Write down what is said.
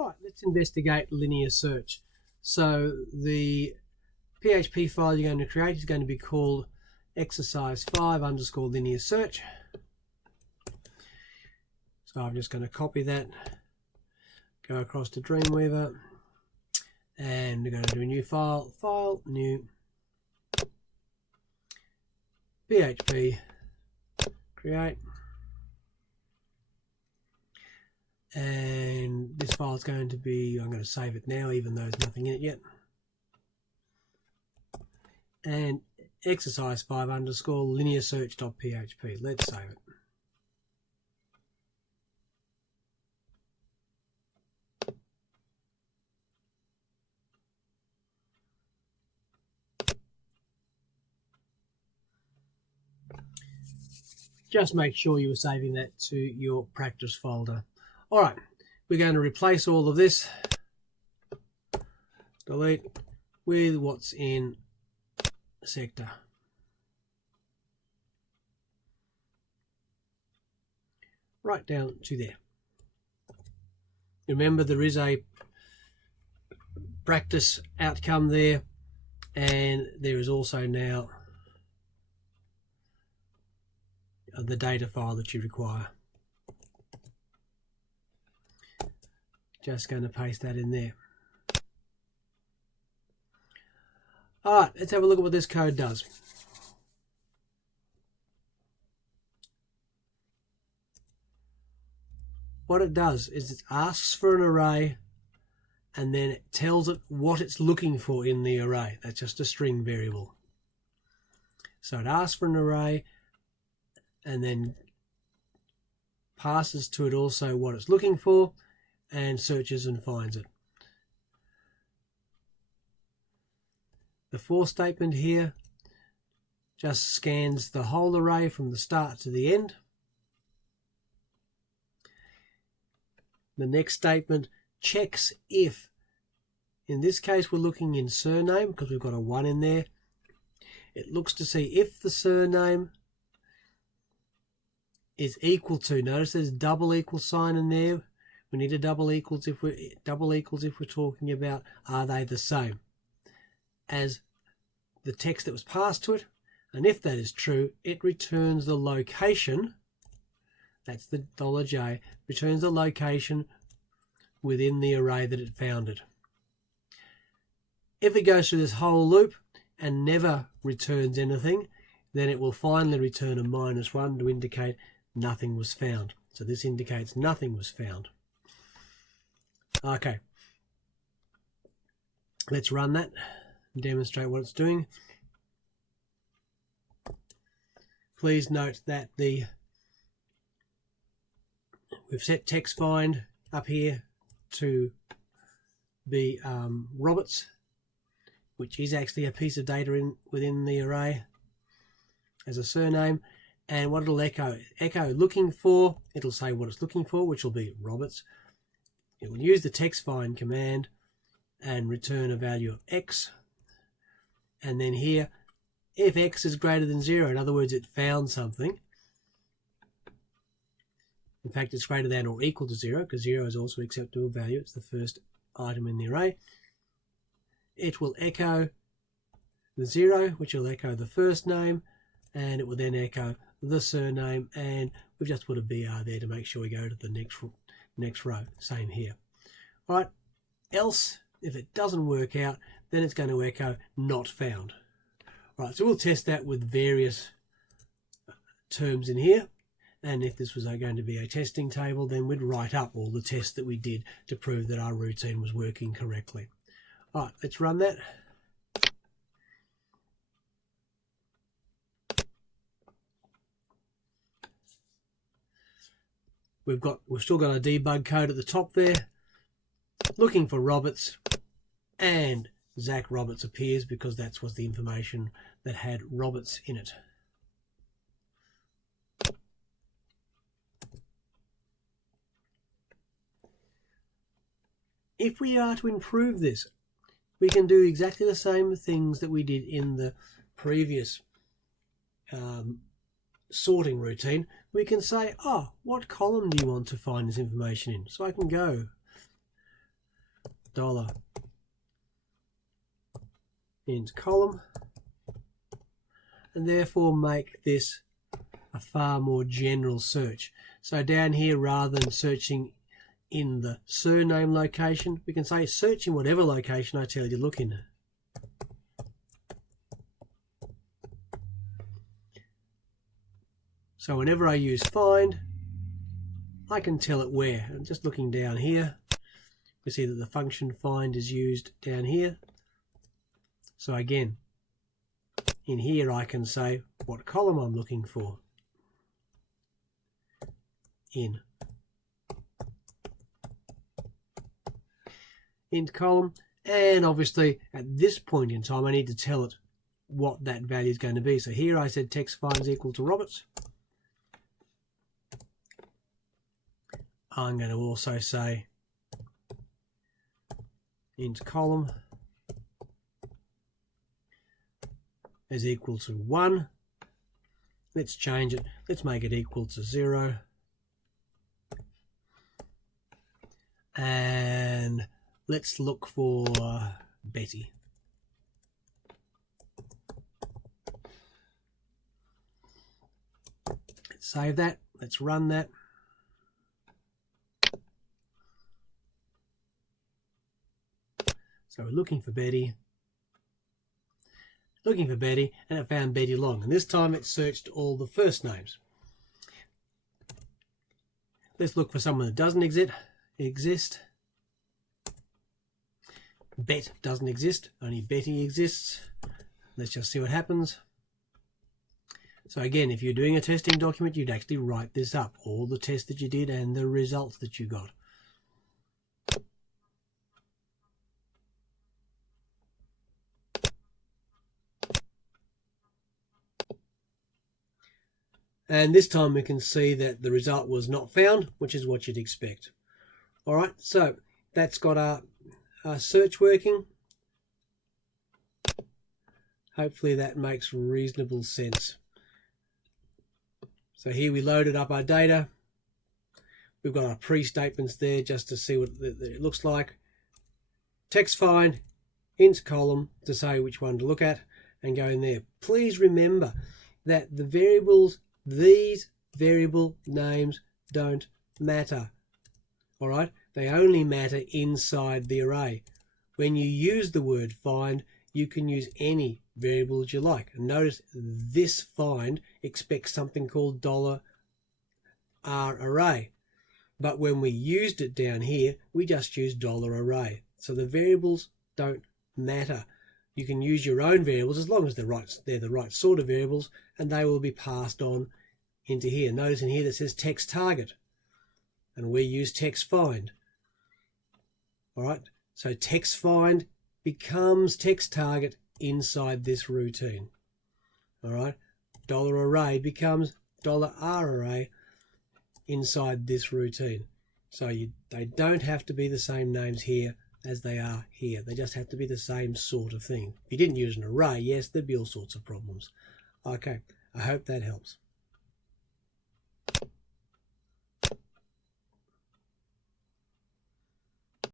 Right, let's investigate linear search. So the PHP file you're going to create is going to be called exercise 5 underscore linear search. So I'm just going to copy that, go across to Dreamweaver, and we're going to do a new file, new, PHP, create, and this file is going to be, I'm going to save it now even though there's nothing in it yet, and exercise 5 underscore linear search.php. Let's save it. Just make sure you are saving that to your practice folder. All right, we're going to replace all of this, delete, with what's in sector. Right down to there. Remember, there is a practice outcome there, and there is also now the data file that you require. Just going to paste that in there. All right, let's have a look at what this code does. What it does is it asks for an array and then it tells it what it's looking for in the array. That's just a string variable. So it asks for an array and then passes to it also what it's looking for and searches and finds it. The for statement here just scans the whole array from the start to the end. The next statement checks if, in this case we're looking in surname because we've got a 1 in there. It looks to see if the surname is equal to, notice there's double equal sign in there. We need a double equals if we're talking about are they the same as the text that was passed to it, and if that is true, it returns the location. That's the $J, returns the location within the array that it founded. If it goes through this whole loop and never returns anything, then it will finally return a -1 to indicate nothing was found. So this indicates nothing was found. Okay, let's run that and demonstrate what it's doing. Please note that we've set text find up here to be Roberts, which is actually a piece of data within the array as a surname. And what it'll echo looking for, it'll say what it's looking for, which will be Roberts. It will use the text find command and return a value of X. And then here, if X is greater than 0, in other words, it found something. In fact, it's greater than or equal to 0, because 0 is also acceptable value. It's the first item in the array. It will echo the 0, which will echo the first name, and it will then echo the surname, and we've just put a BR there to make sure we go to the next row. Same here. All right, else, if it doesn't work out, then it's going to echo not found. All right, so we'll test that with various terms in here. And if this was going to be a testing table, then we'd write up all the tests that we did to prove that our routine was working correctly. All right, let's run that. We've still got a debug code at the top there, looking for Roberts, and Zach Roberts appears because that was the information that had Roberts in it. If we are to improve this, we can do exactly the same things that we did in the previous sorting routine. We can say, oh, what column do you want to find this information in? So I can go dollar int column, and therefore make this a far more general search. So down here, rather than searching in the surname location, we can say search in whatever location I tell you to look in. So whenever I use find, I can tell it where. And just looking down here, we see that the function find is used down here. So again, in here I can say what column I'm looking for. In int column, and obviously at this point in time I need to tell it what that value is going to be. So here I said text find is equal to Roberts. I'm going to also say int column is equal to 1. Let's change it. Let's make it equal to 0. And let's look for Betty. Let's save that. Let's run that. So we're looking for Betty, and it found Betty Long. And this time it searched all the first names. Let's look for someone that doesn't exist. Bet doesn't exist, only Betty exists. Let's just see what happens. So again, if you're doing a testing document, you'd actually write this up, all the tests that you did and the results that you got. And this time we can see that the result was not found, which is what you'd expect. All right, so that's got our search working. Hopefully that makes reasonable sense. So here we loaded up our data. We've got our pre-statements there just to see what it looks like. Text find, int column to say which one to look at, and go in there. Please remember that the variables, these variable names don't matter. All right, they only matter inside the array. When you use the word find, you can use any variables you like. And notice this find expects something called $array. But when we used it down here, we just used $array. So the variables don't matter. You can use your own variables as long as they're the right sort of variables, and they will be passed on into here. Notice in here that says text target, and we use text find. All right, so text find becomes text target inside this routine. All right, $array becomes $array inside this routine. So they don't have to be the same names here as they are here. They just have to be the same sort of thing. If you didn't use an array, yes, there'd be all sorts of problems. Okay, I hope that helps.